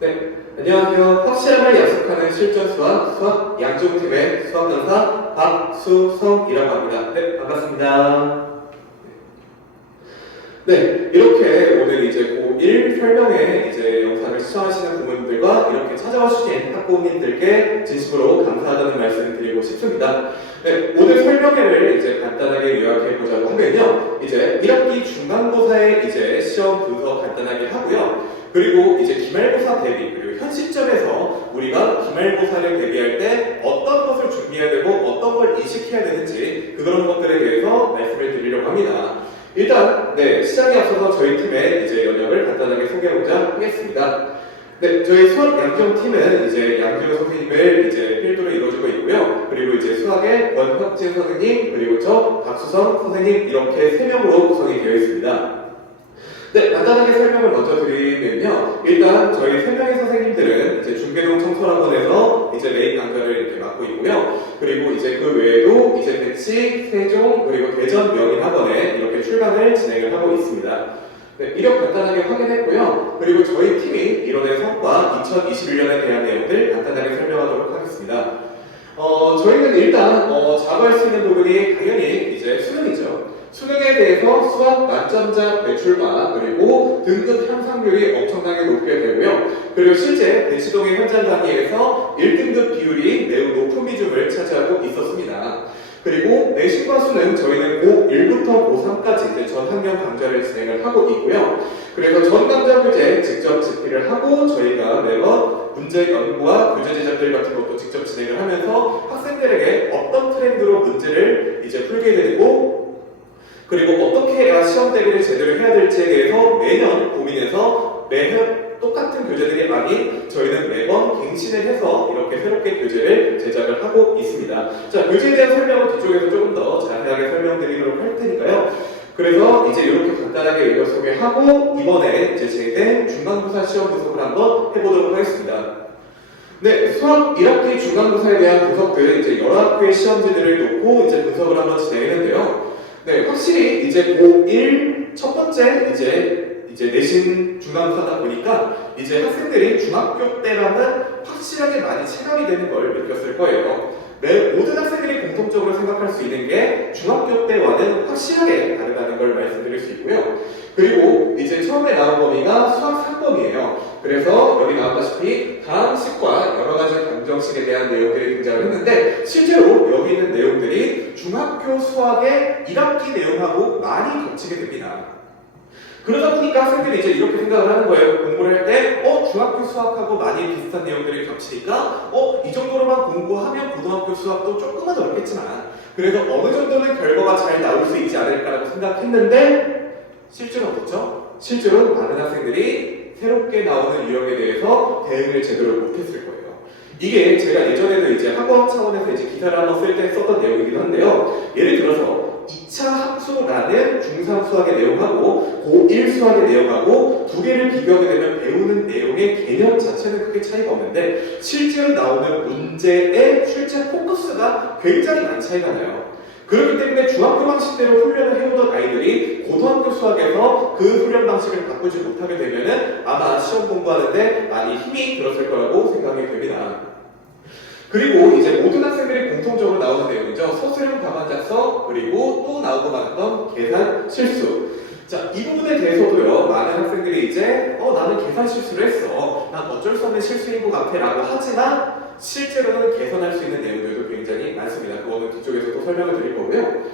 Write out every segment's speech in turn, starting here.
네, 안녕하세요. 확실함을 약속하는 실전 수학 양중팀의 수학 강사 박수성이라고 합니다. 네, 반갑습니다. 네, 이렇게 오늘 이제 고1 설명회 이제 영상을 시청하시는 부모님들과 이렇게 찾아와 주신 학부모님들께 진심으로 감사하다는 말씀을 드리고 싶습니다. 네, 오늘 설명회를 이제 간단하게 요약해 보자고 하면요, 이제 1학기 중간고사의 이제 시험 분석 간단하게 하고요. 그리고 이제 기말고사 대비, 그리고 현 시점에서 우리가 기말고사를 대비할 때 어떤 것을 준비해야 되고 어떤 걸 인식해야 되는지 그런 것들에 대해서 말씀을 드리려고 합니다. 일단 시작에 앞서서 저희 팀의 이제 연역을 간단하게 소개하고자 하겠습니다. 네, 저희 수학 양정팀은 이제 양지호 선생님을 이제 필두로 이루어지고 있고요. 그리고 이제 수학의 권혁진 선생님, 그리고 저 박수성 선생님 이렇게 3명으로 구성이 되어 있습니다. 네, 간단하게 설명을 먼저 드리면요. 일단 저희 3명의 선생님들은 이제 중계동 청소학원에서 이제 메인 강좌를 이렇게 맡고 있고요. 그리고 이제 그 외에도 이제 대치, 세종, 그리고 대전 명인학원에 이렇게 출강을 진행을 하고 있습니다. 네, 이력 간단하게 확인했고요. 그리고 저희 팀이 이뤄낸 성과 2021년에 대한 내용들 간단하게 설명하도록 하겠습니다. 저희는 일단 자부할 수 있는 부분이 당연히 이제 수능이죠. 수능에 대해서 수학 만점자 배출과 그리고 등급 향상률이 엄청나게 높게 되고요. 그리고 실제 대치동의 현장 단위에서 1등급 비율이 매우 높은 비중을 차지하고 있었습니다. 그리고 내신과 수능 저희는 고1부터 고3까지 이제 전 학년 강좌를 진행을 하고 있고요. 그래서 전 강좌 교재 직접 집필을 하고 저희가 매번 문제 연구와 교재 제작들 같은 것도 직접 진행을 하면서 학생들에게 어떤 트렌드로 문제를 이제 풀게 되고 그리고 어떻게 해야 시험 대비를 제대로 해야 될지에 대해서 매년 고민해서 매년 똑같은 교재들이 아닌 저희는 매번 갱신을 해서 이렇게 새롭게 교재를 제작을 하고 있습니다. 자, 교재에 대한 설명은 뒤쪽에서 조금 더 자세하게 설명드리도록 할 테니까요. 그래서 이제 이렇게 간단하게 연역 소개하고 이번에 이제 제된 중간고사 시험 분석을 한번 해보도록 하겠습니다. 네, 수학 1학기 중간고사에 대한 분석들 이제 여러 학교의 시험지들을 놓고 이제 분석을 한번 진행했는데요. 네, 확실히 이제 고1 첫 번째 이제 내신 중간고사다 보니까 이제 학생들이 중학교 때랑은 확실하게 많이 체감이 되는 걸 느꼈을 거예요. 모든 학생들이 공통적으로 생각할 수 있는 게 중학교 때와는 확실하게 다르다는 걸 말씀드릴 수 있고요. 그리고 이제 처음에 나온 범위가 수학 3범위예요. 그래서 여기 나왔다시피 다항식과 여러 가지 방정식에 대한 내용들이 등장을 했는데 실제로 여기 있는 내용들이 중학교 수학의 1학기 내용하고 많이 겹치게 됩니다. 그러다 보니까 학생들이 이제 이렇게 생각을 하는 거예요. 공부를 할 때, 중학교 수학하고 많이 비슷한 내용들이 겹치니까, 이 정도로만 공부하면 고등학교 수학도 조금은 어렵겠지만, 그래도 어느 정도는 결과가 잘 나올 수 있지 않을까라고 생각했는데, 실제로는 어떻죠? 실제로는 많은 학생들이 새롭게 나오는 유형에 대해서 대응을 제대로 못했을 거예요. 이게 제가 예전에도 이제 학원 차원에서 이제 기사를 한번 쓸 때 썼던 내용이긴 한데요. 예를 들어서 2차 함수라는 중3 수학의 내용하고 고1 수학의 내용하고 두 개를 비교하게 되면 배우는 내용의 개념 자체는 크게 차이가 없는데 실제로 나오는 문제의 출제 포커스가 굉장히 많이 차이가 나요. 그렇기 때문에 중학교 방식대로 훈련을 해오던 아이들이 고등학교 수학에서 그 훈련 방식을 바꾸지 못하게 되면은 아마 시험 공부하는데 많이 힘이 들었을 거라고 생각이 됩니다. 그리고 이제 모든 학생들이 공통적으로 나오는 내용이죠. 서술형 답안 작성, 그리고 또 나오고 말았던 계산 실수. 자, 이 부분에 대해서도요, 많은 학생들이 이제 나는 계산 실수를 했어. 난 어쩔 수 없는 실수인 것 같아 라고 하지만 실제로는 개선할 수 있는 내용들도 굉장히 많습니다. 그거는 뒤쪽에서도 설명을 드릴 거고요.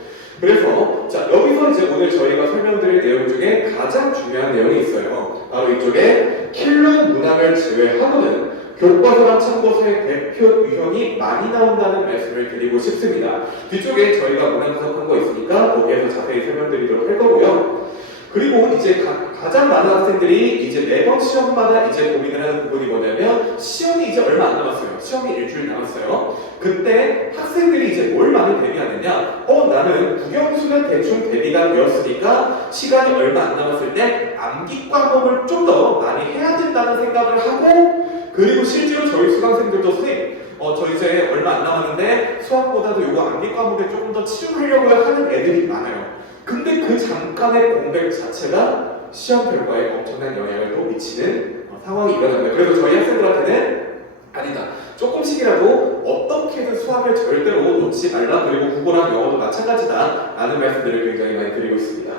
그래서 자, 여기서 이제 오늘 저희가 설명드릴 내용 중에 가장 중요한 내용이 있어요. 바로 이쪽에 킬러 문항을 제외하고는 교과서랑 참고서의 대표 유형이 많이 나온다는 말씀을 드리고 싶습니다. 뒤쪽에 저희가 문항 분석한 거 있으니까 거기에서 자세히 설명드리도록 할 거고요. 그리고 이제 가장 많은 학생들이 이제 매번 시험마다 이제 고민을 하는 부분이 뭐냐면 시험이 이제 얼마 안 남았어요. 시험이 일주일 남았어요. 그때 학생들이 이제 뭘 많이 대비하느냐? 나는 국영수는 대충 대비가 되었으니까 시간이 얼마 안 남았을 때 암기 과목을 좀 더 많이 해야 된다는 생각을 하고 그리고 실제로 저희 수강생들도 선생님 저 이제 얼마 안 남았는데 수학보다도 요거 암기 과목에 조금 더 치중하려고 하는 애들이 많아요. 근데 그 잠깐의 공백 자체가 시험 결과에 엄청난 영향을 또 미치는 상황이 일어납니다. 그래서 저희 학생들한테는 아니다, 조금씩이라도 어떻게든 수학을 절대로 놓지 말라, 그리고 국어랑 영어도 마찬가지다 라는 말씀들을 굉장히 많이 드리고 있습니다.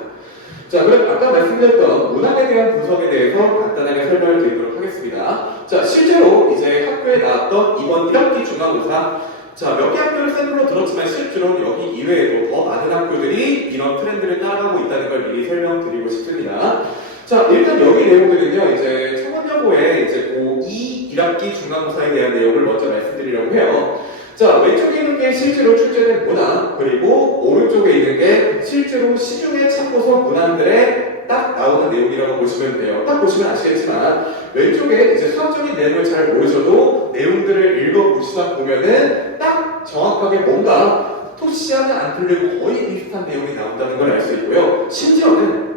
자, 그럼 아까 말씀드렸던 문항에 대한 분석에 대해서 간단하게 설명을 드리도록 하겠습니다. 자, 실제로 이제 학교에 나왔던 이번 1학기 중간고사, 자, 몇 개 학교를 샘플로 들었지만 실제로 여기 이외에도 더 많은 학교들이 이런 트렌드를 따라가고 있다는 걸 미리 설명드리고 싶습니다. 자, 일단 여기 내용들은요, 이제 청원여고의 이제 고2 1학기 중간고사에 대한 내용을 먼저 말씀드리려고 해요. 자, 왼쪽에 있는 게 실제로 출제된 문항, 그리고 오른쪽에 있는 게 실제로 시중에 참고서 문항들에 딱 나오는 내용이라고 보시면 돼요. 딱 보시면 아시겠지만 왼쪽에 이제 수학적인 내용을 잘 모르셔도 내용들을 읽어보시다 보면은 딱 정확하게 뭔가 토시하는 안 틀리고 거의 비슷한 내용이 나온다는 걸 알 수 있고요. 심지어는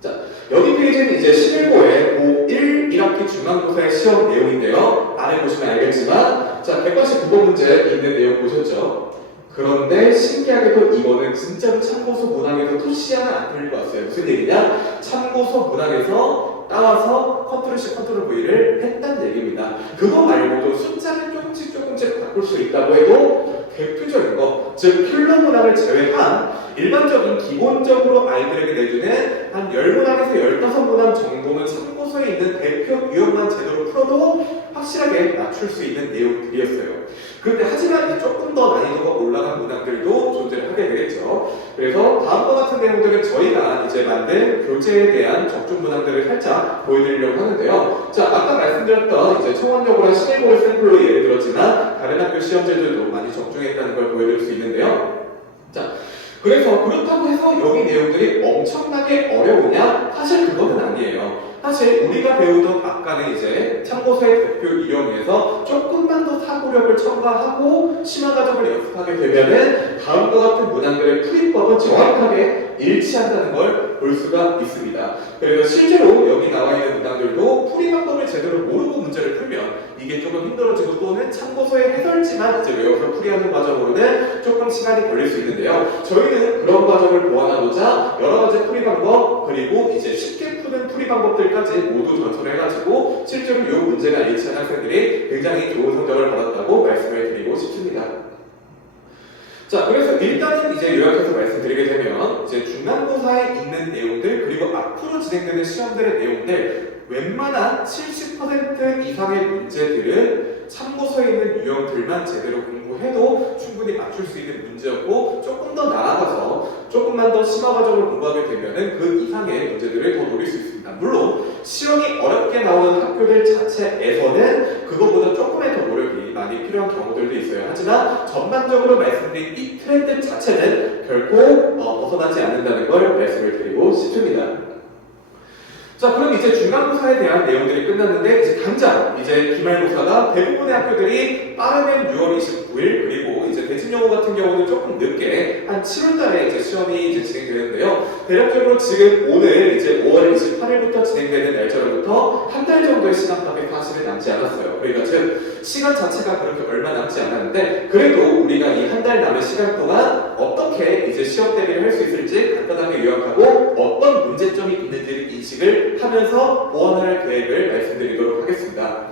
자, 여기 페이지는 이제 11고의 고1 1학기 중간고사의 시험 내용인데요. 아래 보시면 알겠지만, 자, 189번 문제 있는 내용 보셨죠? 그런데 신기하게도 이거는 진짜로 참고서 문항에서 토시 하나 안 틀리고 왔어요. 무슨 얘기냐? 참고서 문항에서 따와서 컨트롤 C, 컨트롤 V를 했다는 얘기입니다. 그거 말고도 숫자를 조금씩 바꿀 수 있다고 해도 대표적인 거, 즉 필러 문항을 제외한 일반적인 기본적으로 아이들에게 내주는 한 10문항에서 15문항 정도는 참고서에 있는 대표 유형만 제대로 풀어도 확실하게 맞출 수 있는 내용들이었어요. 그런데 하지만 조금 더 난이도가 올라간 문항들도 존재를 하게 되겠죠. 그래서 다음과 같은 내용들은 저희가 이제 만든 교재에 대한 적중 문항들을 살짝 보여드리려고 하는데요. 자, 아까 말씀드렸던 이제 청원여고랑 신일고를 샘플로 예를 들었지만 다른 학교 시험제들도 많이 적중했다는 걸 보여드릴 수 있는데요. 자, 그래서 그렇다고 해서 여기 내용들이 엄청나게 어려우냐? 사실 그거는 아니에요. 사실 우리가 배우던 아까는 이제 참고서의 대표 유형에서 조금만 더 사고력을 첨가하고 심화 과정을 연습하게 되면은 다음과 같은 문항들의 풀이법은 정확하게 일치한다는 걸 볼 수가 있습니다. 그래서 실제로 여기 나와 있는 문항들도 풀이 방법을 제대로 모르고 문제를 풀면 이게 조금 힘들어지고 또는 참고서의 해설지만 이제 외워서 풀이하는 과정으로는 조금 시간이 걸릴 수 있는데요. 저희는 그런 과정을 보완하고자 여러 가지 풀이 방법, 그리고 이제 쉽게 푸는 풀이 방법들까지 모두 전수를 해가지고 실제로 이 문제가 일치한 학생들이 굉장히 좋은 성적을 받았다고 말씀을 드리고 싶습니다. 자, 그래서 일단은 이제 요약해서 말씀드리게 되면 이제 중간고사에 있는 내용들, 그리고 앞으로 진행되는 시험들의 내용들, 웬만한 70% 이상의 문제들은 참고서에 있는 유형들만 제대로 공부해도 충분히 맞출 수 있는 문제였고, 조금 더 나아가서 조금만 더 심화 과정을 공부하게 되면은 그 이상의 문제들을 더 노릴 수 있습니다. 물론 시험이 어렵게 나오는 학교들 자체에서는 그것보다 조금의 더 노력이 많이 필요한 경우들도 있어요. 하지만 전반적으로 말씀드린 이 트렌드 자체는 결코 벗어나지 않는다는 걸 말씀을 드리고 싶습니다. 자, 그럼 이제 중간고사에 대한 내용들이 끝났는데 이제 당장 이제 기말고사가 대부분의 학교들이 빠르면 6월 29일, 그리고 이제 대진여고 같은 경우는 조금 늦게 한 7월달에 이제 시험이 이제 진행되는데요. 대략적으로 지금 오늘 이제 5월 28일부터 진행되는 날짜로부터 한 달 정도의 시간밖에 사실은 남지 않았어요. 그러니까 즉 시간 자체가 그렇게 얼마 남지 않았는데 그래도 우리가 이 한 달 남은 시간 동안 어떻게 이제 시험 대비를 할 수 있을지 간단하게 요약하고 어떤 문제점이 있는지를 인식을 하면서 보완할 계획을 말씀드리도록 하겠습니다.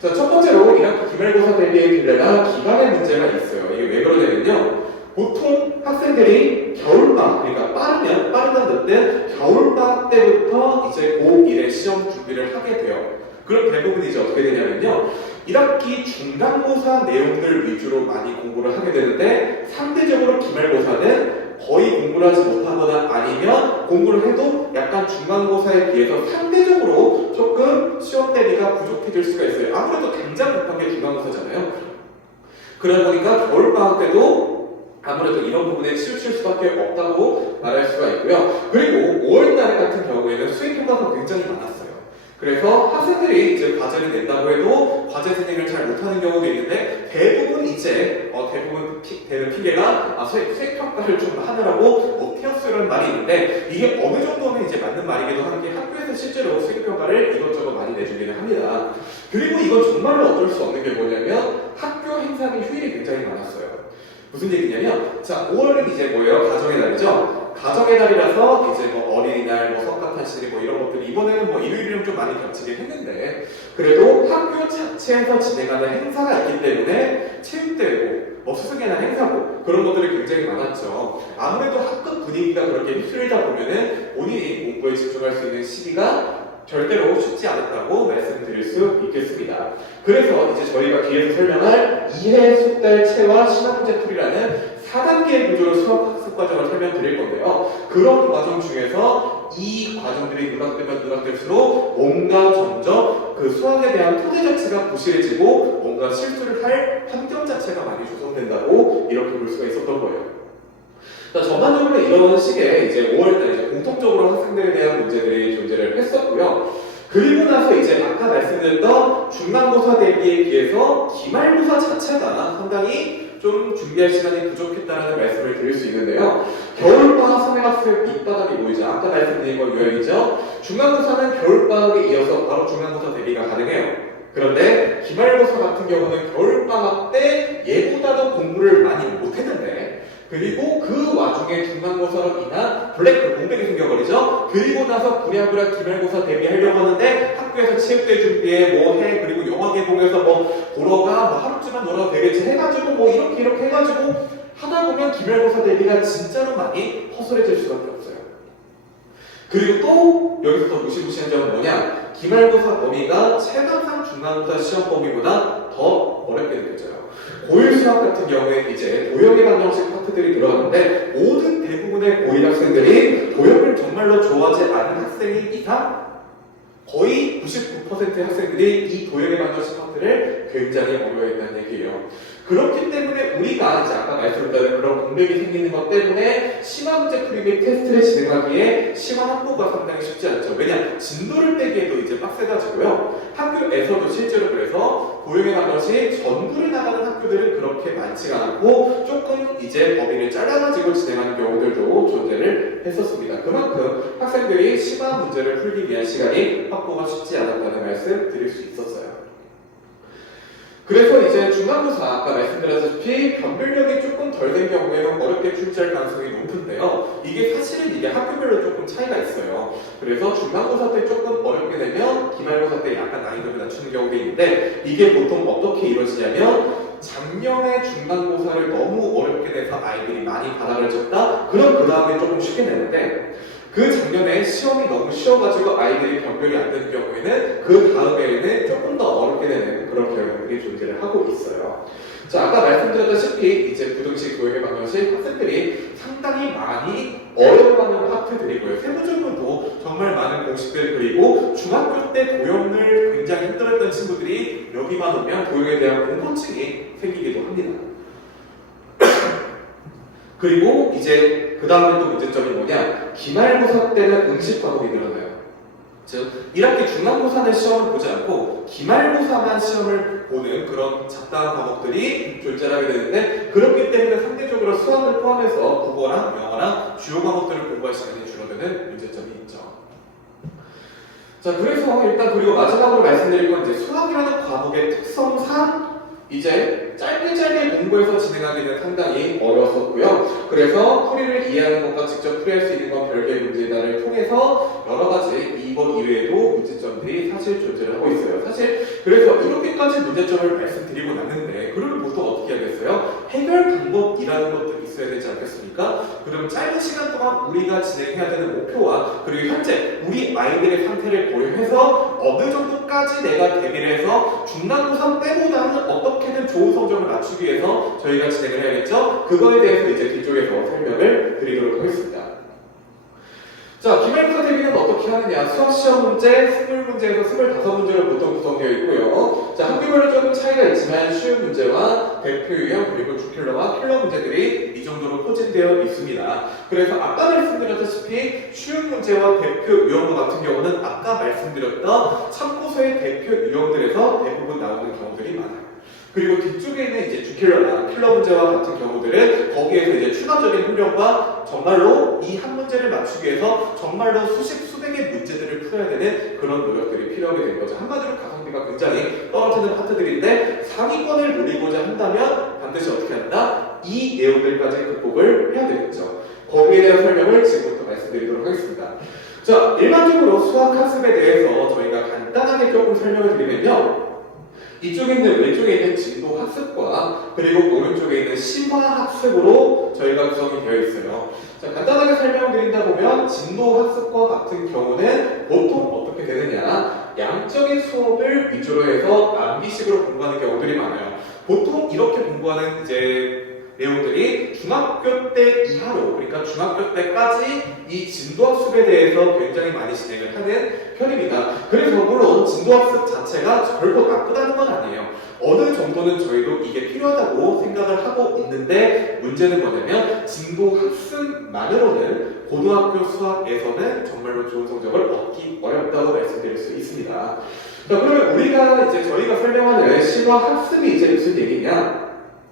자, 첫 번째로 1학기 기말고사 대비의 딜레가 기간의 문제가 있어요. 이게 왜 그러냐면요. 보통 학생들이 겨울방학, 그러니까 빠르면 늦든 겨울방학 때부터 이제 고1의 시험 준비를 하게 돼요. 그럼 대부분 이제 어떻게 되냐면요. 1학기 중간고사 내용들 위주로 많이 공부를 하게 되는데 상대적으로 기말고사는 거의 공부를 하지 못하거나 아니면 공부를 해도 약간 중간고사에 비해서 상대적으로 조금 시험 대비가 부족해질 수가 있어요. 아무래도 당장 급한 게 중간고사잖아요. 그러다 보니까 겨울방학 때도 아무래도 이런 부분에 치우칠 수밖에 없다고 말할 수가 있고요. 그리고 5월달 같은 경우에는 수행 통과가 굉장히 많았어요. 그래서 학생들이 이제 과제를 낸다고 해도 과제 진행을 잘 못하는 경우도 있는데 대부분 이제 되는 핑계가 수행 평가를 좀 하느라고 태웠어라는 말이 있는데 이게 어느 정도는 이제 맞는 말이기도 하는 게 학교에서 실제로 수행 평가를 이것저것 많이 내주기는 합니다. 그리고 이건 정말로 어쩔 수 없는 게 뭐냐면 학교 행사의 휴일이 굉장히 많았어요. 무슨 얘기냐면 자 5월은 이제 뭐예요? 가정의 날이죠. 가정의 달이라서 이제 뭐 어린이날, 뭐 성가탄신일 뭐 이런 것들이 이번에는 뭐 일요일이랑 좀 많이 겹치긴 했는데 그래도 학교 자체에서 진행하는 행사가 있기 때문에 체육대회고 뭐 수승회나 행사고 그런 것들이 굉장히 많았죠. 아무래도 학급 분위기가 그렇게 휩쓸리다 보면은 본인이 공부에 집중할 수 있는 시기가 절대로 쉽지 않았다고 말씀드릴 수 있겠습니다. 그래서 이제 저희가 뒤에서 설명할 이해, 숙달, 체화, 시험문제풀이라는 4단계의 구조로 수학 학습 과정을 설명드릴 건데요. 그런 과정 중에서 이 과정들이 누락되면 누락될수록 뭔가 점점 그 수학에 대한 토대 자체가 부실해지고 뭔가 실수를 할 환경 자체가 많이 조성된다고 이렇게 볼 수가 있었던 거예요. 전반적으로 이런 식의 이제 5월달 이제 공통적으로 학생들에 대한 문제들이 존재를 했었고요. 그리고 나서 이제 아까 말씀드렸던 중간고사 대비에 비해서 기말고사 자체가 상당히 좀 준비할 시간이 부족했다는 말씀을 드릴 수 있는데요. 겨울방학, 소매학습 밑바닥이 보이죠. 아까 말씀드린 건 요약이죠. 중간고사는 겨울방학에 이어서 바로 중간고사 대비가 가능해요. 그런데 기말고사 같은 경우는 겨울방학 때 얘보다도 공부를 많이 못했는데 그리고 그 와중에 중간고사로 인한 블랙홀 공백이 생겨버리죠. 그리고 나서 부랴부랴 기말고사 대비하려고 하는데 학교에서 체육대회 준비해 뭐 해 그리고 영화 개봉해서 뭐 보러 가 뭐 하루쯤만 놀아도 되겠지 해가지고 뭐 이렇게 해가지고 하다 보면 기말고사 대비가 진짜로 많이 허술해질 수밖에 없어요. 그리고 또 여기서 더 무시무시한 점은 뭐냐? 기말고사 범위가 체감상 중간고사 시험 범위보다 더 어렵게 느껴져요. 고1 수학 같은 경우에 이제 도형의 방정식 파트들이 들어가는데 모든 대부분의 고1 학생들이 도형을 정말로 좋아하지 않은 학생인 이상 거의 99%의 학생들이 이 도형의 방정식 파트를 굉장히 어려워했다는 얘기예요. 그렇기 때문에 우리가 이제 아까 말씀드린 그런 공백이 생기는 것 때문에 심화 문제 풀이 및 테스트를 진행하기에 심화 확보가 상당히 쉽지 않죠. 왜냐? 진도를 빼기에도 이제 빡세가지고요. 학교에서도 실제로 그래서 도형의 방정식 전부를 나가는 학교들은 그렇게 많지가 않고 조금 이제 범위를 잘라가지고 진행하는 경우들도 존재를 했었습니다. 그만큼 학생들이 심화 문제를 풀기 위한 시간이 확보가 쉽지 않았다는 말씀 드릴 수 있었어요. 그래서 이제 중간고사 아까 말씀드렸다시피 변별력이 조금 덜 된 경우에는 어렵게 출제할 가능성이 높은데요. 이게 사실은 이게 학교별로 조금 차이가 있어요. 그래서 중간고사 때 조금 어렵게 되면 기말고사 때 약간 난이도를 낮추는 경우도 있는데 이게 보통 어떻게 이루어지냐면 작년에 중간고사를 너무 어렵게 내서 아이들이 많이 바닥을 쳤다? 그럼 그 다음에 조금 쉽게 내는데 그 작년에 시험이 너무 쉬워가지고 아이들이 변별이 안 되는 경우에는 그 다음에는 조금 더 어렵게 되는 그런 경우들이 존재를 하고 있어요. 자, 아까 말씀드렸다시피 이제 부등식, 도형의 방정식 학생들이 상당히 많이 어려워하는 파트들이고요. 세부적으로도 정말 많은 공식들 그리고 중학교 때 도형을 굉장히 힘들었던 친구들이 여기만 오면 도형에 대한 공포증이 생기기도 합니다. 그리고 이제 그 다음에 또 문제점이 뭐냐? 기말고사 때는 응시 과목이 늘어나요. 즉 1학기 중간고사는 시험을 보지 않고 기말고사만 시험을 보는 그런 잡다한 과목들이 존재를 하게 되는데 그렇기 때문에 상대적으로 수학을 포함해서 국어랑 영어랑 주요 과목들을 공부할 시간이 줄어드는 문제점이 있죠. 자, 그래서 일단 그리고 마지막으로 말씀드릴 건 이제 수학이라는 과목의 특성상 이제 짧게 공부해서 진행하기는 상당히 어려웠었고요. 그래서 풀이를 이해하는 것과 직접 풀이할 수 있는 건 별개의 문제단을 통해서 여러 가지 이번 이외에도 문제점들이 사실 존재를 하고 있어요. 사실 그래서 이렇게까지 문제점을 말씀드리고 났는데 그러면 보통 어떻게 하겠어요? 해결 방법이라는 것도 있어야 되지 않겠습니까? 그럼 짧은 시간 동안 우리가 진행해야 되는 목표와 그리고 현재 우리 아이들의 상태를 고려해서 어느 정도까지 내가 대비를 해서 중간고사 때보다는 어떻게든 좋은 성적을 맞추기 위해서 저희가 진행을 해야겠죠? 그거에 대해서 이제 뒤쪽에서 설명을 드리도록 하겠습니다. 자, 기말고사 대비는 어떻게 하느냐? 수학시험 문제, 20문제에서 25문제로 보통 구성되어 있고요. 자, 학교별로 조금 차이가 있지만 쉬운 문제와 대표 유형 그리고 주킬러와 킬러 문제들이 이 정도로 포진되어 있습니다. 그래서 아까 말씀드렸다시피 쉬운 문제와 대표 유형 같은 경우는 아까 말씀드렸던 참고서의 대표 유형들에서 대부분 나오는 경우들이 많아요. 그리고 뒤쪽에 있는 이제 주킬러나 킬러 문제와 같은 경우들은 거기에서 이제 추가적인 훈련과 정말로 이 한 문제를 맞추기 위해서 정말로 수십, 수백의 문제들을 풀어야 되는 그런 노력들이 필요하게 된 거죠. 한마디로 가성비가 굉장히 떨어지는 파트들인데 상위권을 노리고자 한다면 반드시 어떻게 한다? 이 내용들까지 극복을 해야 되겠죠. 거기에 대한 설명을 지금부터 말씀드리도록 하겠습니다. 자, 일반적으로 수학 학습에 대해서 저희가 간단하게 조금 설명을 드리면요. 이쪽에 있는 왼쪽에 있는 진도 학습과 그리고 오른쪽에 있는 심화 학습으로 저희가 구성이 되어 있어요. 자, 간단하게 설명드린다 보면 진도 학습과 같은 경우는 보통 어떻게 되느냐, 양적인 수업을 위주로 해서 암기식으로 공부하는 경우들이 많아요. 보통 이렇게 공부하는 이제 내용들이 중학교 때 이하로, 그러니까 중학교 때까지 이 진도학습에 대해서 굉장히 많이 진행을 하는 편입니다. 그래서 물론 진도학습 자체가 결코 나쁘다는 건 아니에요. 어느 정도는 저희도 이게 필요하다고 생각을 하고 있는데, 문제는 뭐냐면 진도학습만으로는 고등학교 수학에서는 정말로 좋은 성적을 얻기 어렵다고 말씀드릴 수 있습니다. 자, 그러면 저희가 설명하는 심화학습이 이제 무슨 얘기냐?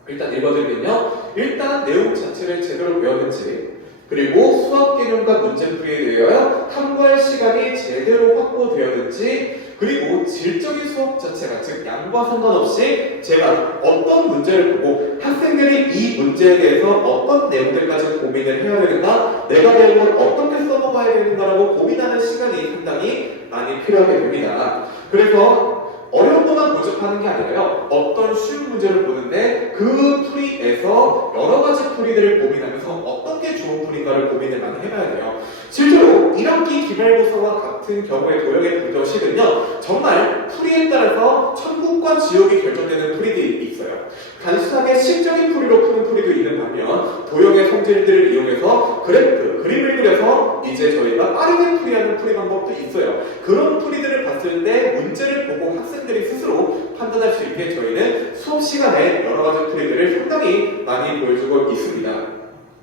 일단 읽어드리면요. 일단 내용 자체를 제대로 배웠는지, 그리고 수학 개념과 문제풀이에 대하여 탐구할 시간이 제대로 확보되었는지, 그리고 질적인 수업 자체가, 즉 양과 상관없이 제가 어떤 문제를 보고 학생들이 이 문제에 대해서 어떤 내용들까지 고민을 해야 되는가, 내가 배운 걸 어떻게 써먹어야 되는가라고 고민하는 시간이 상당히 많이 필요하게 됩니다. 그래서 어려운 것만 고집하는 게 아니라요, 어떤 쉬운 문제를 보는데 그 풀이에서 여러 가지 풀이들을 고민하면서 어떤 게 좋은 풀인가를 고민을 많이 해봐야 돼요. 실제로 1학기 기말고사와 같은 경우의 도형의 분석식은요, 정말 풀이에 따라서 천국과 지옥이 결정되는 풀이들이 있어요. 단순하게 실적인 풀이로 푸는 풀이도 있는 반면, 도형의 성질들을 이용해서 그래프, 그림을 그려서 이제 저희가 빠르게 풀이하는 풀이 방법도 있어요. 그런 풀이들을 봤을 때 문제를 보고 학생들이 스스로 판단할 수 있게 저희는 수업 시간에 여러 가지 풀이들을 상당히 많이 보여주고 있습니다.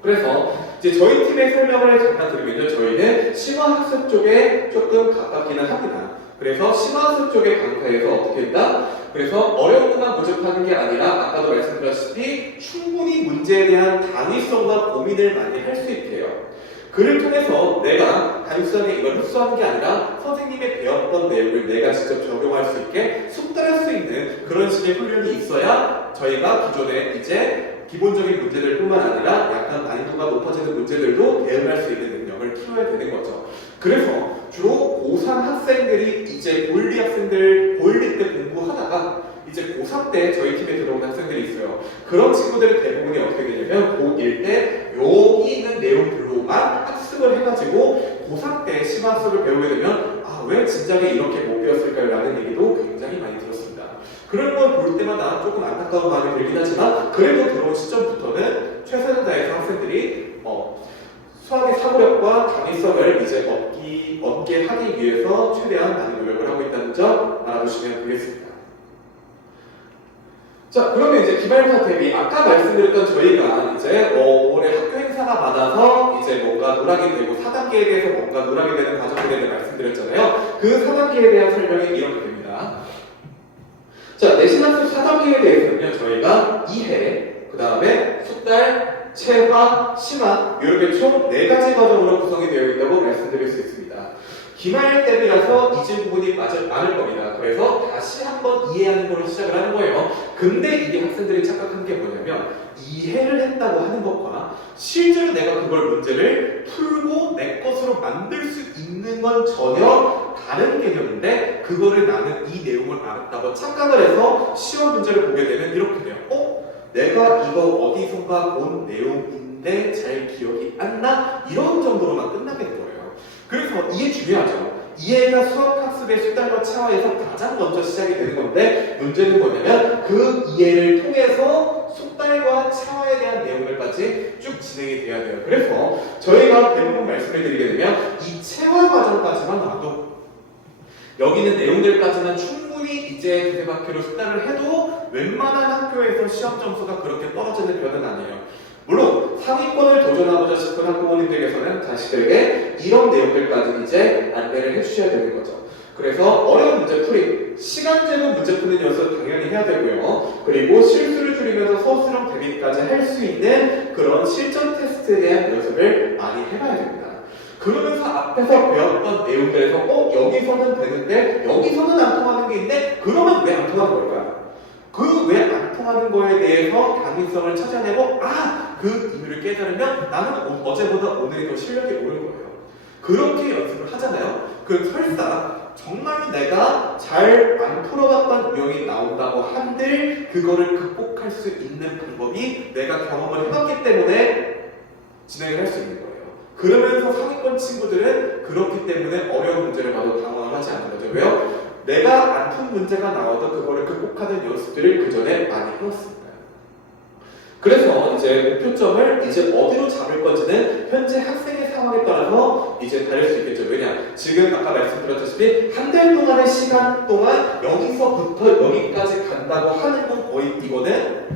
그래서 이제 저희 팀의 설명을 잠깐 드리면요, 저희는 심화학습 쪽에 조금 가깝기는 합니다. 그래서 심화학습 쪽의 강좌에서 어떻게 했다? 그래서 어려운 것만 고집하는 게 아니라 아까도 말씀드렸다시피 충분히 문제에 대한 당위성과 고민을 많이 할 수 있게 해요. 그를 통해서 내가 단순하게 이걸 흡수하는 게 아니라 선생님이 배웠던 내용을 내가 직접 적용할 수 있게 숙달할 수 있는 그런 식의 훈련이 있어야 저희가 기존에 이제 기본적인 문제들뿐만 아니라 약간 난이도가 높아지는 문제들도 대응할 수 있는 능력을 키워야 되는 거죠. 그래서 주로 고3 학생들이 이제 고1 학생들 고1 때 공부하다가 이제 고3 때 저희 팀에 들어오는 학생들이 있어요. 그런 친구들의 대부분이 어떻게 되냐면 고1 때 여기 있는 내용들로만 학습을 해가지고 고3 때 심화학습을 배우게 되면 왜 진작에 이렇게 못 배웠을까요? 라는 얘기도 굉장히 많이 들었습니다. 그런 걸 볼 때마다 조금 안타까운 마음이 들긴 하지만, 그래도 들어온 시점부터는 최선을 다해서 학생들이 수학의 사고력과 강의성을 이제 얻게 하기 위해서 최대한 많은 노력을 하고 있다는 점 알아두시면 되겠습니다. 자, 그러면 이제 기말고사 대비 아까 말씀드렸던 저희가 이제 올해 학교 행사가 많아서 이제 뭔가 노락이 되고 4단계에 대해서 뭔가 노락이 되는 과정에 대해 말씀드렸잖아요. 그 4단계에 대한 설명이 이렇게 됩니다. 자, 내신학습 4단계에 대해서는요, 저희가 이해, 그 다음에 숙달, 체화, 심화 이렇게 총 4가지 과정으로 구성이 되어 있다고 말씀드릴 수 있습니다. 기말 대비라서 잊은 부분이 많을 겁니다. 그래서 다시 한번 이해하는 걸로 시작을 하는 거예요. 근데 이게 학생들이 착각한 게 뭐냐면, 이해를 했다고 하는 것과 실제로 내가 그걸 문제를 풀고 내 것으로 만들 수 있는 건 전혀 다른 개념인데, 그거를 나는 이 내용을 알았다고 착각을 해서 시험 문제를 보게 되면 이렇게 돼요. 내가 이거 어디선가 본 내용인데 잘 기억이 안 나? 이런 정도로만 끝나게 된 거예요. 그래서 이해 중요하죠. 이해가 수학학습의 숙달과 체화에서 가장 먼저 시작이 되는 건데, 문제는 뭐냐면 그 이해를 통해서 숙달과 체화에 대한 내용들까지 쭉 진행이 돼야 돼요. 그래서 저희가 대부분 말씀을 드리게 되면 이 체화 과정까지만 놔도, 여기 있는 내용들까지는 충분히 이제 두세 바퀴로 숙달을 해도 웬만한 학교에서 시험 점수가 그렇게 떨어지는 편은 아니에요. 물론 상위권을 도전하고자 싶은 학부모님들께서는 자식들에게 이런 내용들까지 이제 안내를 해주셔야 되는 거죠. 그래서 어려운 문제 풀이, 시간 제한 문제 푸는 연습 당연히 해야 되고요. 그리고 실수를 줄이면서 소수령 대비까지 할 수 있는 그런 실전 테스트에 대한 연습을 많이 해봐야 됩니다. 그러면서 앞에서 배웠던 내용들에서 여기서는 되는데 여기서는 안 통하는 게 있는데, 그러면 왜 안 통하는 걸까요? 그 왜 안 통하는 거에 대해서 당위성을 찾아내고 그 이유를 오늘 깨달으면 나는 어제보다 오늘이 더 실력이 오를 거예요. 그렇게 연습을 하잖아요. 그럼 설사 정말로 내가 잘 안 풀어봤던 유형이 나온다고 한들 그거를 극복할 수 있는 방법이 내가 경험을 해봤기 때문에 진행을 할 수 있는 거예요. 그러면서 상위권 친구들은 그렇기 때문에 어려운 문제를 봐도 당황을 하지 않는 거죠. 왜요? 내가 안 푼 문제가 나와도 그거를 극복하는 연습들을 그 전에 많이 해왔습니다. 그래서 이제 목표점을 이제 어디로 잡을 건지는 현재 학생의 상황에 따라서 이제 다를 수 있겠죠. 왜냐? 지금 아까 말씀드렸다시피 한 달 동안의 시간 동안 여기서부터 여기까지 간다고 하는 건 거의 이거는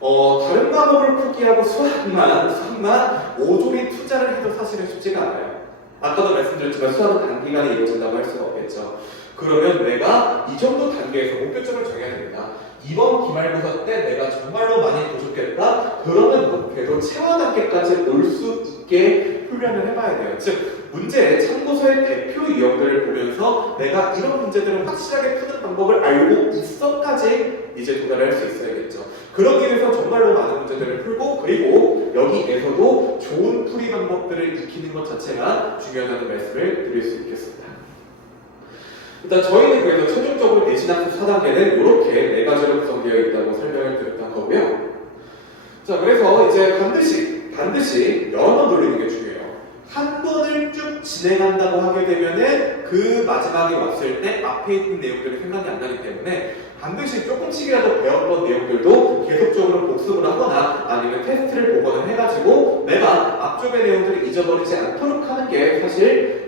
다른 과목을 포기하고 수학만 오조리 투자를 해도 사실은 쉽지가 않아요. 아까도 말씀드렸지만 수학은 단기간에 이루어진다고 할 수가 없겠죠. 그러면 내가 이 정도 단계에서 목표점을 정해야 됩니다. 이번 기말고사 때 내가 정말로 많이 부족했다? 그러면 목표도 체화 단계까지 올 수 있게 훈련을 해봐야 돼요. 즉, 문제의 참고서의 대표 유형들을 보면서 내가 이런 문제들을 확실하게 푸는 방법을 알고 있어까지 이제 도달할 수 있어야겠죠. 그러기 위해서 정말로 많은 문제들을 풀고 그리고 여기에서도 좋은 풀이 방법들을 익히는 것 자체가 중요하다는 말씀을 드릴 수 있겠습니다. 일단 저희는 그래서 최종적으로 내신학습 4단계는 이렇게 4가지로 구성되어 있다고 설명을 드렸던 거고요. 자, 그래서 이제 반드시 여러 번 돌리는 게 중요해요. 한 번을 쭉 진행한다고 하게 되면은 그 마지막에 왔을 때 앞에 있는 내용들이 생각이 안 나기 때문에 반드시 조금씩이라도 배웠던 내용들도 계속적으로 복습을 하거나 아니면 테스트를 보거나 해가지고 내가 앞쪽의 내용들을 잊어버리지 않도록 하는 게 사실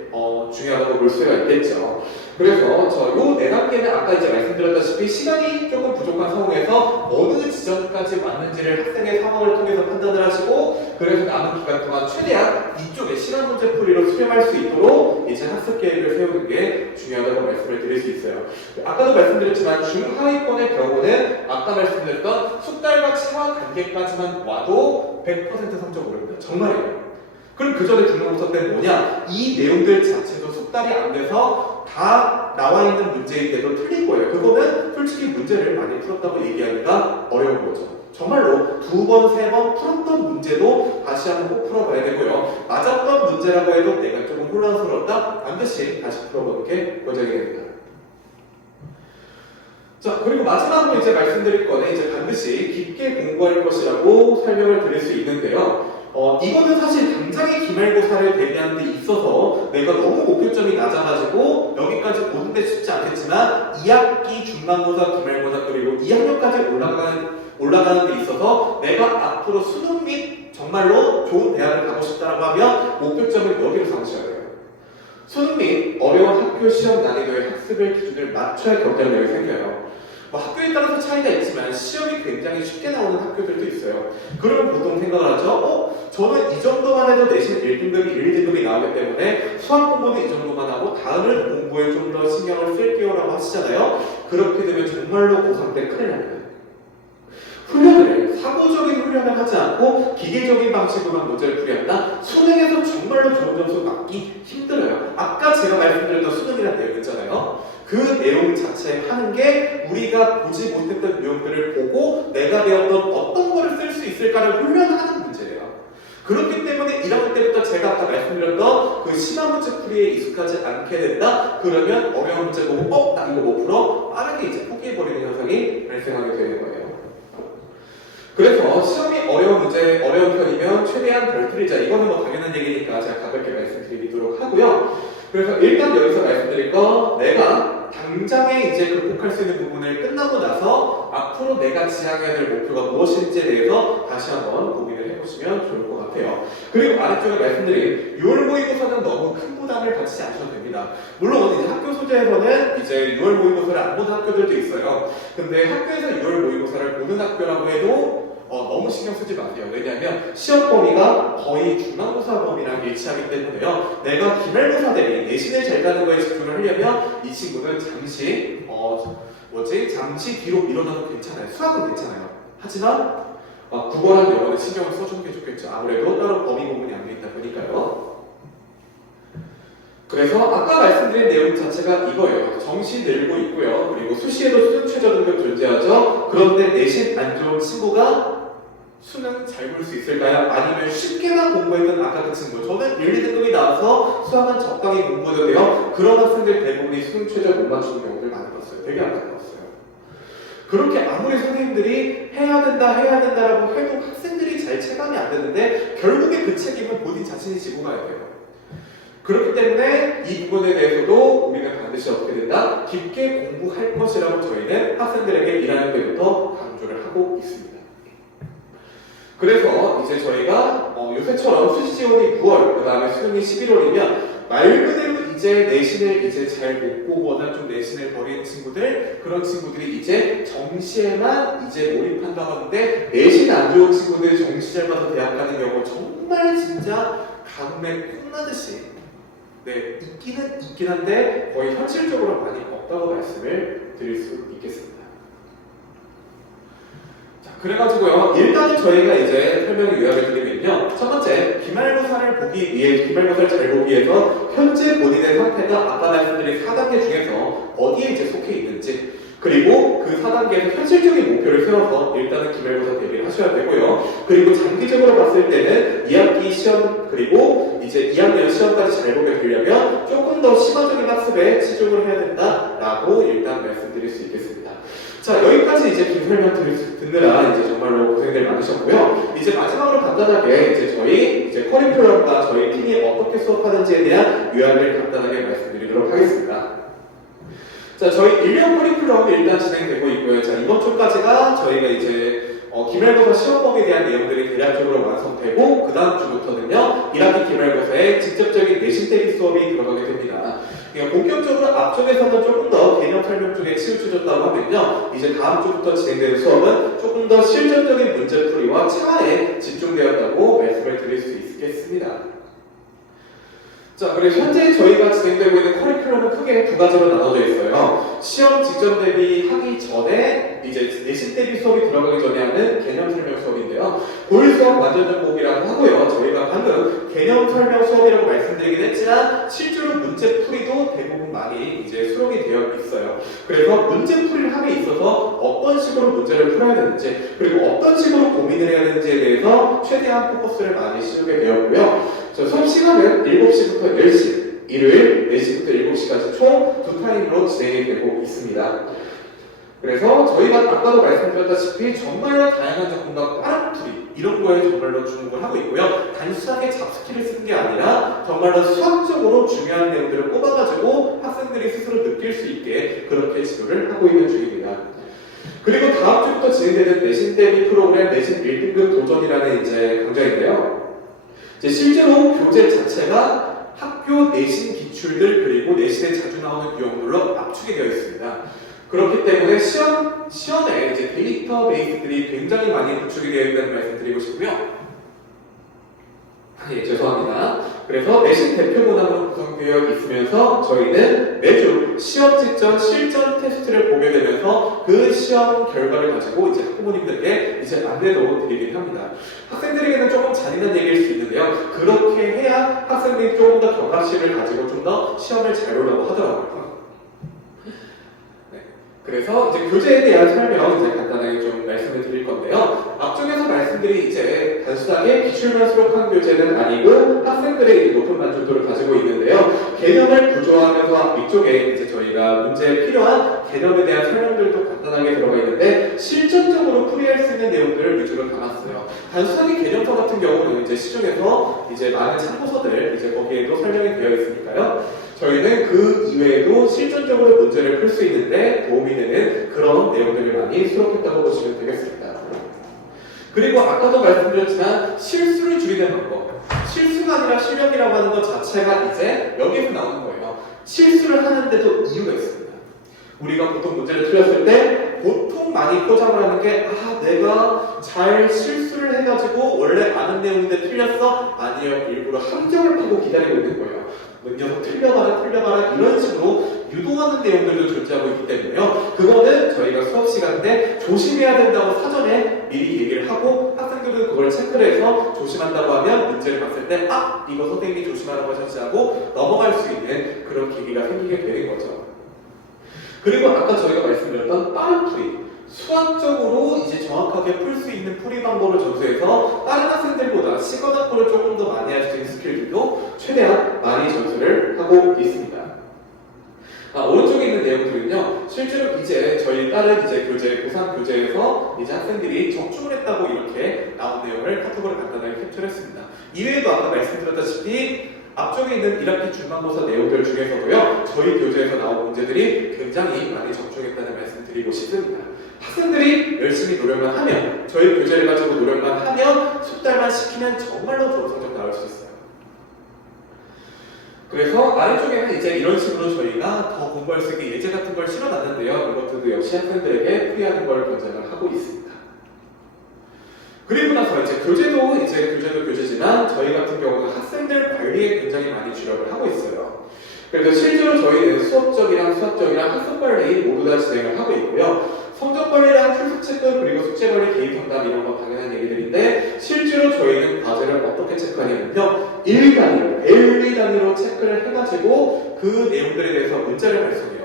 중요하다고 볼 수가 있겠죠. 그래서 요 4단계는 아까 이제 말씀드렸다시피 시간이 조금 부족한 상황에서 어느 지점까지 왔는지를 학생의 상황을 통해서 판단을 하시고 그래서 남은 기간 동안 최대한 이쪽에 실험 문제 풀이로 수렴할 수 있도록 이제 학습 계획을 세우는 게 중요하다고 말씀을 드릴 수 있어요. 아까도 말씀드렸지만 중하위권의 경우는 아까 말씀드렸던 숙달과 체화 단계까지만 와도 100% 성적 오릅니다. 정말이에요. 그럼 그 전에 중간고사 때는 뭐냐? 이 내용들 자체도 숙달이 안 돼서 다 나와 있는 문제인데도 틀린 거예요. 그거는 솔직히 문제를 많이 풀었다고 얘기하기가 어려운 거죠. 정말로 2번, 3번 풀었던 문제도 다시 한번 꼭 풀어봐야 되고요. 맞았던 문제라고 해도 내가 조금 혼란스러웠다? 반드시 다시 풀어보는 게 권장이 됩니다. 자, 그리고 마지막으로 이제 말씀드릴 거는 이제 반드시 깊게 공부할 것이라고 설명을 드릴 수 있는데요. 이거는 사실 당장의 기말고사를 대비하는 데 있어서 내가 너무 목표점이 낮아가지고 여기까지 오는데 쉽지 않겠지만 2학기 중간고사, 기말고사 그리고 2학년까지 올라가는 데 있어서 내가 앞으로 수능 및 정말로 좋은 대학을 가고 싶다라고 하면 목표점을 여기로 삼으셔야 돼요. 수능 및 어려운 학교 시험 난이도의 학습의 기준을 맞춰야 경쟁력이 생겨요. 학교에 따라서 차이가 있지만 시험이 굉장히 쉽게 나오는 학교들도 있어요. 그러면 보통 생각을 하죠. 저는 이 정도만 해도 내신 1등급이 1등급이 나오기 때문에 수학 공부는 이 정도만 하고 다른 공부에 좀 더 신경을 쓸게요 라고 하시잖아요. 그렇게 되면 정말로 고3 때 큰일 납니다. 훈련을, 사고적인 훈련을 하지 않고 기계적인 방식으로만 문제를 풀이한다? 수능에서 정말로 좋은 점수 받기 힘들어요. 아까 제가 말씀드렸던 수능이라는 내용 있잖아요. 그 내용 자체에 하는 게 우리가 보지 못했던 내용들을 보고 내가 배웠던 어떤 거를 쓸 수 있을까를 훈련하는 문제예요. 그렇기 때문에 1학년 때부터 제가 아까 말씀드렸던 그 심화 문제 풀이에 익숙하지 않게 된다? 그러면 어려운 문제 보고 나 이거 못 풀어? 빠르게 이제 포기해버리는 현상이 발생하게 되는 거예요. 그래서 시험이 어려운 문제, 어려운 편이면 최대한 덜 틀리자. 이거는 뭐 당연한 얘기니까 제가 가볍게 말씀드리도록 하고요. 그래서 일단 여기서 말씀드릴 거, 내가 당장에 이제 극복할 수 있는 부분을 끝나고 나서 앞으로 내가 지향해야 될 목표가 무엇인지에 대해서 다시 한번 고민을 해보시면 좋을 것 같아요. 그리고 아래쪽에 말씀드린 6월 모의고사는 너무 큰 부담을 가지지 않으셔도 됩니다. 물론 이제 학교 소재에서는 이제 6월 모의고사를 안 보는 학교들도 있어요. 근데 학교에서 6월 모의고사를 보는 학교라고 해도 너무 신경 쓰지 마세요. 왜냐하면 시험 범위가 거의 중간고사 범위랑 일치하기 때문에요. 내가 기말고사 대비 내신을 잘 가는 거에 집중을 하려면 이 친구는 잠시 잠시 뒤로 밀어놔도 괜찮아요. 수학은 괜찮아요. 하지만 국어랑 영어는 신경을 써주는 게 좋겠죠. 아무래도 따로 범위 구분이 안 돼 있다 보니까요. 그래서 아까 말씀드린 내용 자체가 이거예요. 정시 늘고 있고요. 그리고 수시에도 수능 최저 등급 존재하죠. 그런데 내신 안 좋은 친구가 수능 잘 볼 수 있을까요? 아니면 쉽게만 공부했던 아까 그 친구, 저는 1, 2등급이 나와서 수학은 적당히 공부해도 돼요. 그런 학생들 대부분이 수능 최저 못 맞추는 경우들 많이 봤어요. 되게 안타까웠어요. 그렇게 아무리 선생님들이 해야 된다라고 해도 학생들이 잘 체감이 안 되는데 결국에 그 책임은 본인 자신이 지고 가야 돼요. 그렇기 때문에 이 부분에 대해서도 우리는 반드시 어떻게 된다? 깊게 공부할 것이라고 저희는 학생들에게 1학년 때부터 강조를 하고 있습니다. 그래서 이제 저희가 요새처럼 수시 지원이 9월, 그 다음에 수능이 11월이면 말 그대로 이제 내신을 이제 잘 못 보거나 좀 내신을 버리는 친구들, 그런 친구들이 이제 정시에만 이제 몰입한다고 하는데 내신 안 좋은 친구들이 정시 잘 봐서 대학 가는 경우 정말 진짜 가뭄에 콩나듯이 있긴 한데 거의 현실적으로 많이 없다고 말씀을 드릴 수 있겠습니다. 자, 그래가지고요, 일단은 저희가 이제 설명을 요약을 드리면요, 첫 번째, 기말고사를 잘 보기 위해서 현재 본인의 상태가 아까 말씀드린 4단계 중에서 어디에 이제 속해 있는지, 그리고 그 4단계에서 현실적인 목표를 세워서 일단은 기말고사 대비를 하셔야 되고요. 그리고 장기적으로 봤을 때는 2학기 시험, 그리고 이제 2학년 시험까지 잘 보게 되려면 조금 더 시간적인 학습에 치중을 해야 된다라고 일단 말씀드릴 수 있겠습니다. 자, 여기까지 이제 긴 설명 듣느라 이제 정말로 고생들 많으셨고요. 이제 마지막으로 간단하게 이제 저희 이제 커리큘럼과 저희 팀이 어떻게 수업하는지에 대한 요약을 간단하게 말씀드리도록 하겠습니다. 자, 저희 1년 커리큘럼이 일단 진행되고 있고요. 자, 이번 주까지가 저희가 이제 기말고사 시험범에 대한 내용들이 대략적으로 완성되고 그 다음 주부터는요 1학기 기말고사에 직접적인 내신 대비 수업이 들어가게 됩니다. 그러니까 본격적으로 앞쪽에서는 조금 더 개념 설명 쪽에 치우쳐졌다고 하면요 이제 다음 주부터 진행되는 수업은 조금 더 실전적인 문제풀이와 체화에 집중되었다고 말씀을 드릴 수 있겠습니다. 자, 그리고 현재 저희가 진행되고 있는 커리큘럼은 크게 두 가지로 나눠져 있어요. 시험 직전 대비하기 전에 이제 내신 대비 수업이 들어가기 전에 하는 개념 설명 수업인데요. 고일 수업 완전 정복이라고 하고요. 저희가 방금 개념 설명 수업이라고 말씀드리긴 했지만 실제로 문제 풀이도 대부분 많이 이제 수록이 되어 있어요. 그래서 문제 풀이를 함에 있어서 어떤 식으로 문제를 풀어야 되는지 그리고 어떤 식으로 고민을 해야 되는지에 대해서 최대한 포커스를 많이 씌우게 되었고요. 수업 시간은 7시부터 10시, 일요일 4시부터 7시까지 총 두 타임으로 진행이 되고 있습니다. 그래서 저희가 아까도 말씀드렸다시피 정말로 다양한 작품과 빠른 풀이 이런 거에 정말로 주목을 하고 있고요. 단순하게 잡스키를 쓰는 게 아니라 정말로 수학적으로 중요한 내용들을 꼽아가지고 학생들이 스스로 느낄 수 있게 그렇게 지도를 하고 있는 중입니다. 그리고 다음 주부터 진행되는 내신 대비 프로그램 내신 1등급 도전이라는 이제 강좌인데요. 이제 실제로 교재 자체가 학교 내신 기출들 그리고 내신에 자주 나오는 유형들로 압축이 되어 있습니다. 그렇기 때문에 시험에 이제 데이터 베이스들이 굉장히 많이 구축이 되어 있다는 말씀 드리고 싶고요. 예, 죄송합니다. 그래서 내신 대표 문항으로 구성되어 있으면서 저희는 매주 시험 직전 실전 테스트를 보게 되면서 그 시험 결과를 가지고 이제 학부모님들께 이제 안내도 드리긴 합니다. 학생들에게는 조금 잔인한 얘기일 수 있는데요. 그렇게 해야 학생들이 조금 더 경각심을 가지고 좀 더 시험을 잘 보려고 하더라고요. 그래서 이제 교재에 대한 설명 이제 간단하게 좀 말씀을 드릴 건데요. 앞쪽에서 말씀드린 이제 단순하게 기출만 수록한 교재는 아니고 학생들의 높은 만족도를 가지고 있는데요. 개념을 구조하면서 위쪽에 이제 저희가 문제에 필요한 개념에 대한 설명들도 간단하게 들어가 있는데 실전적으로 풀이할 수 있는 내용들을 위주로 담았어요. 단순하게 개념서 같은 경우는 이제 시중에서 이제 많은 참고서들 이제 거기에도 설명이 되어 있으니까요. 저희는 그 이외에도 실전적으로 문제를 풀 수 있는데 도움이 되는 그런 내용들을 많이 수록했다고 보시면 되겠습니다. 그리고 아까도 말씀드렸지만 실수를 줄이는 방법. 실수가 아니라 실력이라고 하는 것 자체가 이제 여기에서 나오는 거예요. 실수를 하는데도 이유가 있습니다. 우리가 보통 문제를 틀렸을 때 보통 많이 포장을 하는 게 내가 잘 실수를 해가지고 원래 아는 내용인데 틀렸어? 아니요. 일부러 함정을 파고 기다리고 있는 거예요. 녀석 틀려봐라 이런 식으로 유도하는 내용들도 존재하고 있기 때문에요. 그거는 저희가 수업 시간 때 조심해야 된다고 사전에 미리 얘기를 하고 학생들은 그걸 체크를 해서 조심한다고 하면 문제를 봤을 때 이거 선생님이 조심하라고 하셨지 하고 넘어갈 수 있는 그런 계기가 생기게 되는 거죠. 그리고 아까 저희가 말씀드렸던 빠른 풀이. 수학적으로 이제 정확하게 풀 수 있는 풀이 방법을 전수해서 다른 학생들보다 시간 확보를 조금 더 많이 할 수 있는 스킬들도 최대한 많이 전수를 하고 있습니다. 오른쪽에 있는 내용들은요, 실제로 이제 저희 다른 이제 교재, 고3 교재에서 이제 학생들이 적중을 했다고 이렇게 나온 내용을 카톡으로 간단하게 캡처했습니다. 이외에도 아까 말씀드렸다시피 앞쪽에 있는 1학기 중간고사 내용들 중에서도요, 저희 교재에서 나온 문제들이 굉장히 많이 적중했다는 말씀 드리고 싶습니다. 학생들이 열심히 노력만 하면, 저희 교재를 가지고 노력만 하면, 숙달만 시키면 정말로 좋은 성적 나올 수 있어요. 그래서 아래쪽에는 이제 이런 식으로 저희가 더 공부할 수 있게 예제 같은 걸 실어놨는데요. 이것들도 역시 학생들에게 풀이하는 걸 권장을 하고 있습니다. 그리고 나서 이제 교재도 교재지만 저희 같은 경우는 학생들 관리에 굉장히 많이 주력을 하고 있어요. 그래서 실제로 저희는 수업적이랑 수학적이랑 학습 관리 모두 다 진행을 하고 있고요. 성적 관리랑 출석 체크 그리고 숙제 관리 개인 상담 이런 건 당연한 얘기들인데 실제로 저희는 과제를 어떻게 체크하냐면요. 일 단위로, 배율 단위로 체크를 해가지고 그 내용들에 대해서 문자를 발송해요.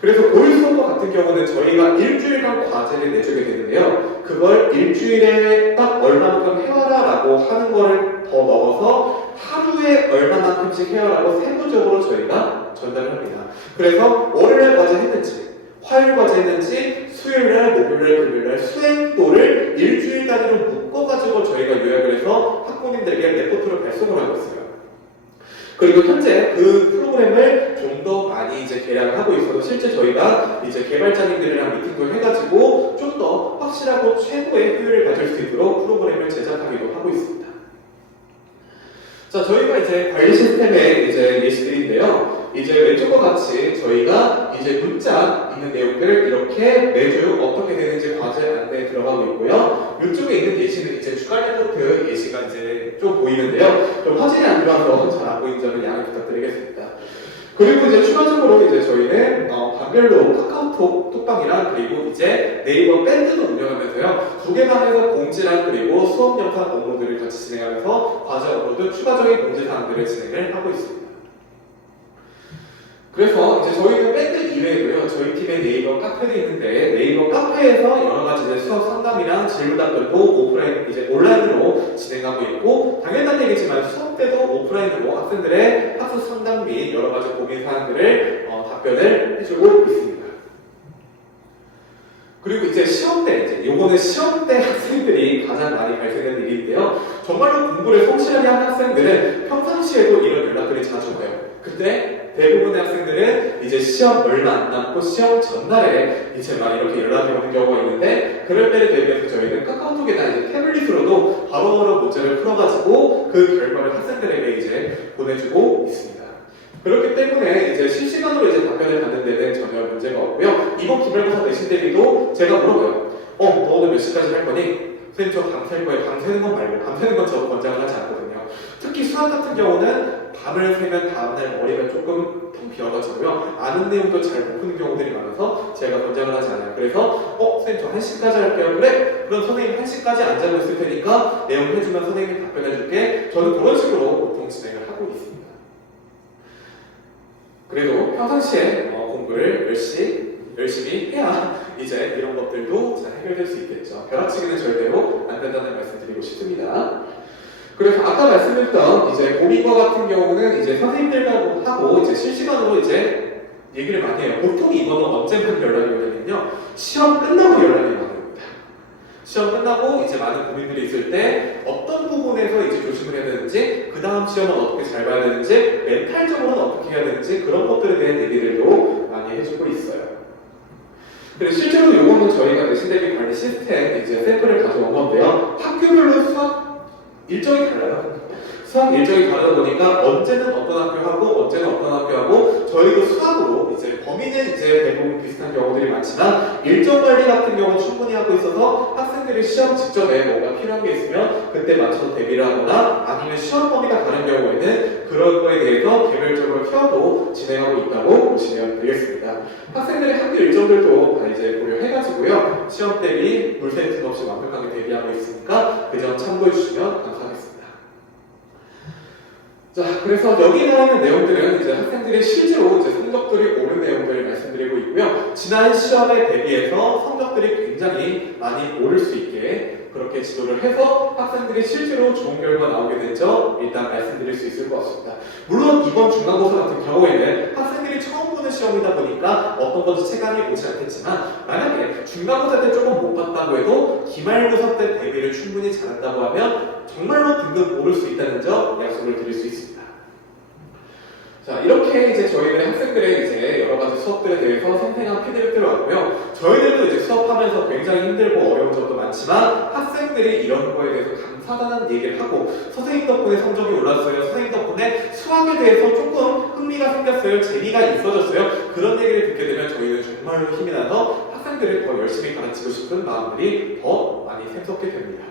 그래서 고1 수업과 같은 경우는 저희가 일주일간 과제를 내주게 되는데요. 그걸 일주일에 딱 얼마만큼 해와라 라고 하는 거를 더 넣어서 하루에 얼마만큼씩 해와라고 세부적으로 저희가 전달을 합니다. 그래서 월요일 과제 했는지, 화요일 과제 했는지, 수요일날, 목요일날, 금요일날 수행도를 일주일 단위로 묶어가지고 저희가 요약을 해서 학부모님들에게 레포트를 발송을 하고 있어요. 그리고 현재 그 프로그램을 좀 더 많이 이제 개량을 하고 있어서 실제 저희가 이제 개발자님들이랑 미팅도 해가지고 좀 더 확실하고 최고의 효율을 가질 수 있도록 프로그램을 제작하기도 하고 있습니다. 자, 저희가 이제 관리 시스템의 이제 예시들인데요. 이제 왼쪽과 같이 저희가 이제 문자 있는 내용들을 이렇게 매주 어떻게 되는지 과제 안내에 들어가고 있고요. 이쪽에 있는 예시는 이제 주간 레포트 예시가 이제 좀 보이는데요. 좀 화질이 안 좋아서 잘 안 보이는 점은 양해 부탁드리겠습니다. 그리고 이제 추가적으로 이제 저희는 반별로 카카오톡 톡방이랑 그리고 이제 네이버 밴드도 운영하면서요. 두 개만 해서 공지랑 그리고 수업 영상 업로드를 같이 진행하면서 과제 업로드 추가적인 공지 사항들을 진행을 하고 있습니다. 그래서 이제 저희는 밴드 이외에도요. 저희 팀의 네이버 카페도 있는데 네이버 카페에서 여러 가지 이제 수업 상담이랑 질문 답변도 오프라인 이제 온라인으로 진행하고 있고 당연한 얘기지만 수업 때도 오프라인으로 학생들의 학습 상담 및 여러 가지 고민 사항들을 답변을 해주고 있습니다. 그리고 이제 시험 때 요거는 시험 때 학생들이 가장 많이 발생하는 일인데요. 정말로 공부를 성실하게 하는 학생들은 평상시에도 이런 연락들이 자주 와요. 근데 대부분의 학생들은 이제 시험 얼마 안 남고 시험 전날에 이제 막 이렇게 연락이 오는 경우가 있는데 그럴 때를 대비해서 저희는 카카오톡이나 이제 태블릿으로도 바로바로 문제를 풀어가지고 그 결과를 학생들에게 이제 보내주고 있습니다. 그렇기 때문에 이제 실시간으로 이제 답변을 받는 데는 전혀 문제가 없고요. 이번 기말고사 내신 대비도 제가 물어봐요. 너 오늘 몇 시까지 할 거니? 선생님 저 밤샐 거예요. 밤새는 건 말고 밤새는 건 저 권장을 하지 않거든요. 특히 수학 같은 경우는 밤을 새면 다음날 머리가 조금 텅 비어가지고요. 아는 내용도 잘 못 푸는 경우들이 많아서 제가 권장을 하지 않아요. 그래서 선생님 저 1시까지 할게요. 그래? 그럼 선생님 1시까지 안 자고 있을 테니까 내용 해주면 선생님이 답변해줄게. 저는 그런 식으로 보통 진행을 하고 있습니다. 그래도 평상시에 공부를 열심히 해야 이제 이런 것들도 잘 해결될 수 있겠죠. 벼락치기는 절대로 안 된다는 말씀 드리고 싶습니다. 그래서 아까 말씀드렸던 이제 고민과 같은 경우는 이제 선생님들하고 하고 이제 실시간으로 이제 얘기를 많이 해요. 보통 이거는 언제만 연락이 오냐면요. 시험 끝나고 연락이 많이 옵니다. 시험 끝나고 이제 많은 고민들이 있을 때 어떤 부분에서 이제 조심을 해야 되는지 그 다음 시험은 어떻게 잘 봐야 되는지 멘탈적으로는 어떻게 해야 되는지 그런 것들에 대한 얘기들도 많이 해주고 있어요. 그리고 실제로 이거는 저희가 내신 대비 관리 시스템 이제 샘플을 가져온 건데요. 학교별로 수학 일정이 달라요. 수학 일정이 다르다 보니까 언제는 어떤 학교 하고 언제는 어떤 학교 하고 저희도 수학으로 이제 범위는 이제 대부분 비슷한 경우들이 많지만 일정 관리 같은 경우는 충분히 하고 있어서 학생들이 시험 직전에 뭔가 필요한 게 있으면 그때 맞춰서 대비를 하거나 아니면 시험 범위가 다른 경우에는 그런 거에 대해서 개별적으로 케어도 진행하고 있다고 보시면 되겠습니다. 학생들의 학교 일정들도 다 이제 고려해가지고요. 시험 대비 물새 틈 없이 완벽하게 대비하고 있으니까 그 점 참고해 주시면 감사하겠습니다. 자, 그래서 여기 나와 있는 내용들은 이제 학생들이 실제로 이제 성적들이 오른 내용들을 말씀드리고 있고요. 지난 시험에 대비해서 성적들이 굉장히 많이 오를 수 있게 그렇게 지도를 해서 학생들이 실제로 좋은 결과가 나오게 된 점 일단 말씀드릴 수 있을 것 같습니다. 물론 이번 중간고사 같은 경우에는 학생들이 처음 보는 시험이다 보니까 어떤 건지 체감이 오지 않겠지만 만약에 중간고사 때 조금 못 봤다고 해도 기말고사 때 대비를 충분히 잘한다고 하면 정말로 등급 오를 수 있다는 점 약속을 드릴 수 있습니다. 자, 이렇게 이제 저희는 학생들의 이제 여러 가지 수업들에 대해서 생생한 피드백들을 왔고요. 저희들도 이제 수업하면서 굉장히 힘들고 어려운 점도 많지만 학생들이 이런 거에 대해서 감사하다는 얘기를 하고 선생님 덕분에 성적이 올랐어요. 선생님 덕분에 수학에 대해서 조금 흥미가 생겼어요. 재미가 있어졌어요. 그런 얘기를 듣게 되면 저희는 정말로 힘이 나서 학생들을 더 열심히 가르치고 싶은 마음들이 더 많이 샘솟게 됩니다.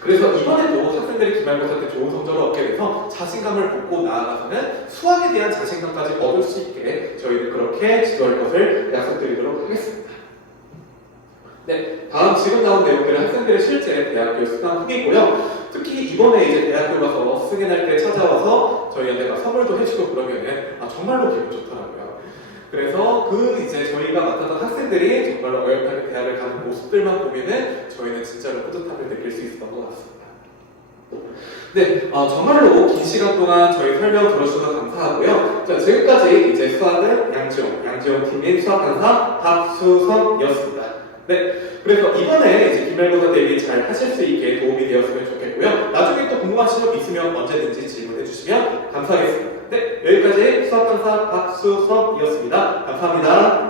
그래서 이번에도 학생들이 기말고사 때 좋은 성적을 얻게 돼서 자신감을 붙고 나아가서는 수학에 대한 자신감까지 얻을 수 있게 저희는 그렇게 지도할 것을 약속드리도록 하겠습니다. 네, 다음 지금 나온 내용들은 학생들의 실제 대학교 수강 후기고요. 특히 이번에 이제 대학교 가서 승인할 때 찾아와서 저희한테 막 선물도 해주고 그러면은 정말로 기분 좋더라고요. 그래서 이제 저희가 맡았던 학생들이 정말로 어엿하게 대학을 가는 모습들만 보면은 저희는 진짜로 뿌듯함을 느낄 수 있었던 것 같습니다. 네, 정말로 긴 시간 동안 저희 설명 들어주셔서 감사하고요. 자, 지금까지 이제 수학은 양지용 팀인 수학강사 박수성이었습니다. 네, 그래서 이번에 이제 기말고사 대비 잘 하실 수 있게 도움이 되었으면 좋겠고요. 나중에 또 궁금하신 점 있으면 언제든지 질문해 주시면 감사하겠습니다. 네, 여기까지 수학강사 박수성이었습니다. 감사합니다.